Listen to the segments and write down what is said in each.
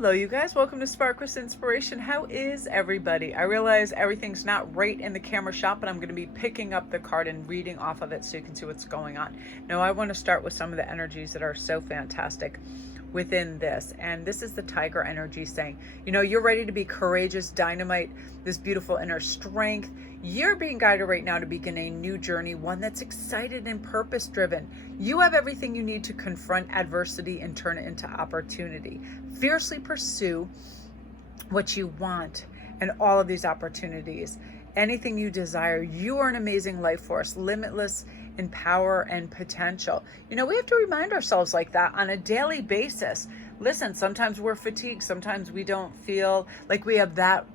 Hello, you guys. Welcome to Spark with Inspiration. How is everybody? I realize everything's not right in the camera shot, but I'm going to be picking up the card and reading off of it so you can see what's going on. Now, I want to start with some of the energies that are so fantastic within this. And this is the tiger energy saying, you're ready to be courageous, dynamite, this beautiful inner strength. You're being guided right now to begin a new journey, one that's excited and purpose driven. You have everything you need to confront adversity and turn it into opportunity. Fiercely pursue what you want and all of these opportunities. Anything you desire. You are an amazing life force, limitless in power and potential. We have to remind ourselves like that on a daily basis. Listen, sometimes we're fatigued. Sometimes we don't feel like we have that,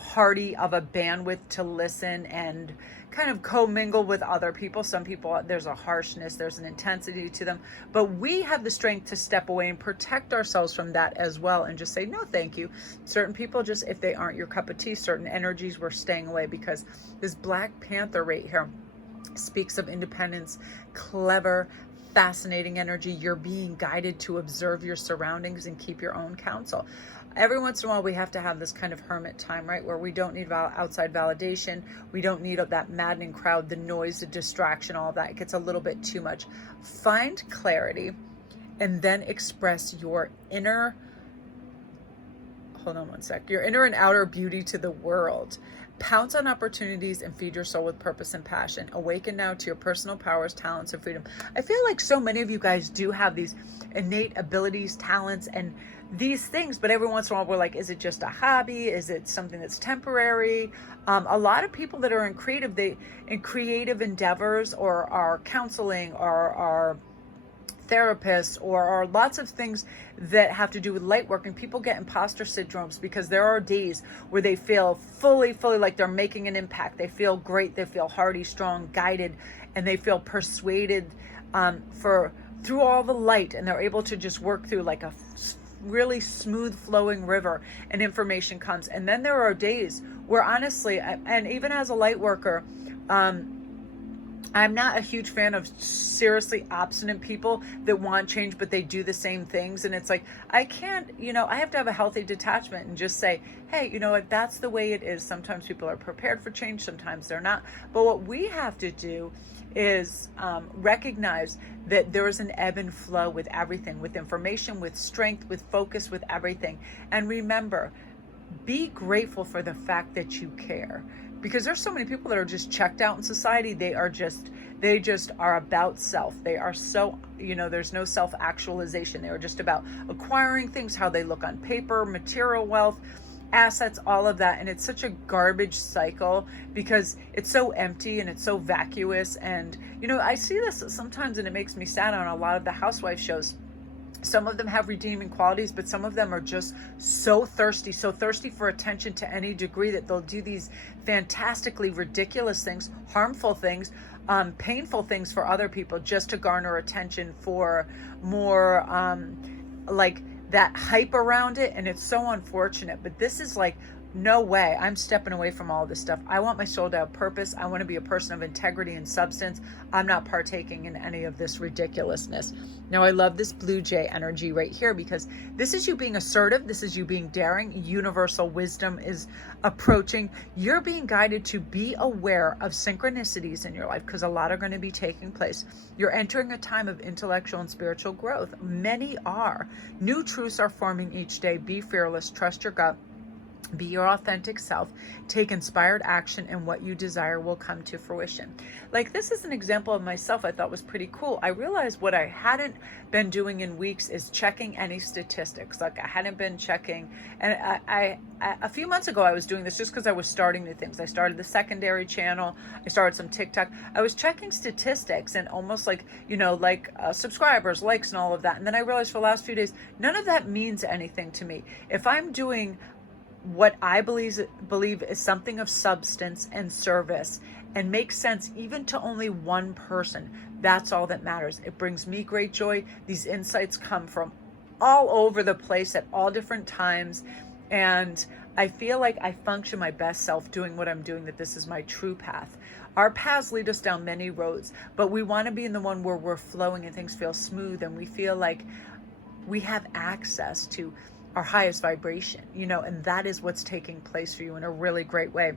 hearty of a bandwidth to listen and kind of commingle with other people. Some people, there's a harshness, there's an intensity to them, but we have the strength to step away and protect ourselves from that as well and just say, no, thank you. Certain people, just if they aren't your cup of tea, certain energies, we're staying away, because this Black Panther right here speaks of independence, clever, fascinating energy. You're being guided to observe your surroundings and keep your own counsel. Every once in a while, we have to have this kind of hermit time, right? Where we don't need outside validation. We don't need that maddening crowd, the noise, the distraction, all that. It gets a little bit too much. Find clarity and then express your inner, your inner and outer beauty to the world. Pounce on opportunities and feed your soul with purpose and passion. Awaken now to your personal powers, talents, and freedom. I feel like so many of you guys do have these innate abilities, talents, and these things, but every once in a while we're like, is it just a hobby? Is it something that's temporary? A lot of people that are in creative endeavors, or are counseling, or are therapists, or are lots of things that have to do with light work, and people get imposter syndromes because there are days where they feel fully like they're making an impact. They feel great, they feel hearty, strong, guided, and they feel persuaded through all the light, and they're able to just work through like a really smooth flowing river, and information comes. And then there are days where honestly, and even as a light worker, I'm not a huge fan of seriously obstinate people that want change, but they do the same things. And it's like, I can't, I have to have a healthy detachment and just say, hey, you know what, that's the way it is. Sometimes people are prepared for change, sometimes they're not. But what we have to do is recognize that there is an ebb and flow with everything, with information, with strength, with focus, with everything. And remember, be grateful for the fact that you care. Because there's so many people that are just checked out in society. They just are about self. They are so, there's no self-actualization. They are just about acquiring things, how they look on paper, material wealth, assets, all of that. And it's such a garbage cycle because it's so empty and it's so vacuous. And, I see this sometimes and it makes me sad on a lot of the housewife shows. Some of them have redeeming qualities, but some of them are just so thirsty for attention to any degree that they'll do these fantastically ridiculous things, harmful things, painful things for other people just to garner attention, for more like that hype around it. And it's so unfortunate, but this is like, no way, I'm stepping away from all this stuff. I want my soul to have purpose. I want to be a person of integrity and substance. I'm not partaking in any of this ridiculousness. Now, I love this Blue Jay energy right here, because this is you being assertive. This is you being daring. Universal wisdom is approaching. You're being guided to be aware of synchronicities in your life, because a lot are going to be taking place. You're entering a time of intellectual and spiritual growth. Many are. New truths are forming each day. Be fearless. Trust your gut. Be your authentic self. Take inspired action, and what you desire will come to fruition. Like, this is an example of myself I thought was pretty cool. I realized what I hadn't been doing in weeks is checking any statistics. Like, I hadn't been checking, and I a few months ago I was doing this just because I was starting new things. I started the secondary channel. I started some TikTok. I was checking statistics and almost like, subscribers, likes, and all of that. And then I realized for the last few days, none of that means anything to me. If I'm doing what I believe is something of substance and service and makes sense even to only one person, that's all that matters. It brings me great joy. These insights come from all over the place at all different times, and I feel like I function my best self doing what I'm doing, that this is my true path. Our paths lead us down many roads, but we want to be in the one where we're flowing and things feel smooth and we feel like we have access to our highest vibration, and that is what's taking place for you in a really great way.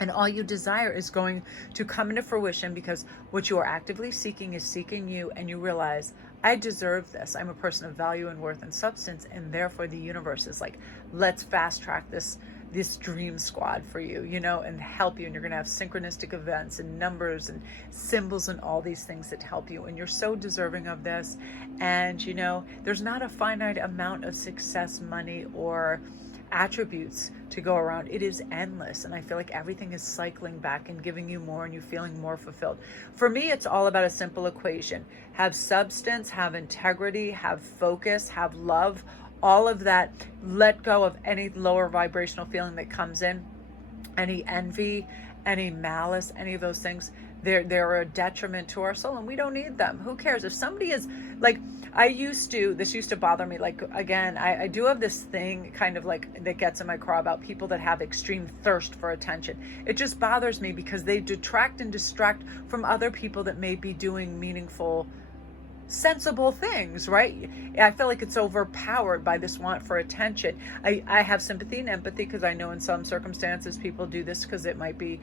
And all you desire is going to come into fruition, because what you are actively seeking is seeking you, and you realize, I deserve this. I'm a person of value and worth and substance, and therefore the universe is like, let's fast track this dream squad for you, and help you. And you're going to have synchronistic events and numbers and symbols and all these things that help you. And you're so deserving of this. And, there's not a finite amount of success, money, or attributes to go around. It is endless. And I feel like everything is cycling back and giving you more, and you feeling more fulfilled. For me, it's all about a simple equation. Have substance, have integrity, have focus, have love, all of that. Let go of any lower vibrational feeling that comes in, any envy, any malice, any of those things. They're a detriment to our soul, and we don't need them. Who cares? If somebody is like, this used to bother me. Like, again, I do have this thing kind of like that gets in my craw about people that have extreme thirst for attention. It just bothers me because they detract and distract from other people that may be doing meaningful, sensible things, right? I feel like it's overpowered by this want for attention. I have sympathy and empathy, because I know in some circumstances people do this because it might be,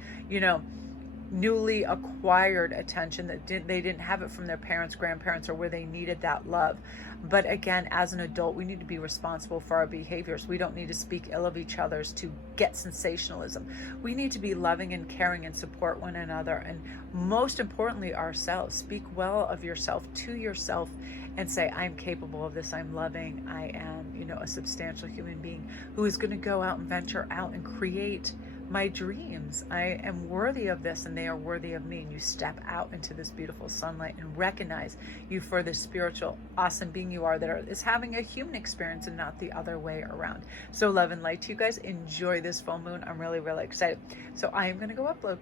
newly acquired attention that they didn't have it from their parents, grandparents, or where they needed that love. But again, as an adult, we need to be responsible for our behaviors. We don't need to speak ill of each other's to get sensationalism. We need to be loving and caring and support one another, and most importantly, ourselves. Speak well of yourself to yourself and say, I'm capable of this. I'm loving. I am, a substantial human being who is going to go out and venture out and create my dreams. I am worthy of this, and they are worthy of me. And you step out into this beautiful sunlight and recognize you for the spiritual, awesome being you are, that is having a human experience and not the other way around. So love and light to you guys. Enjoy this full moon. I'm really, really excited. So I am going to go upload.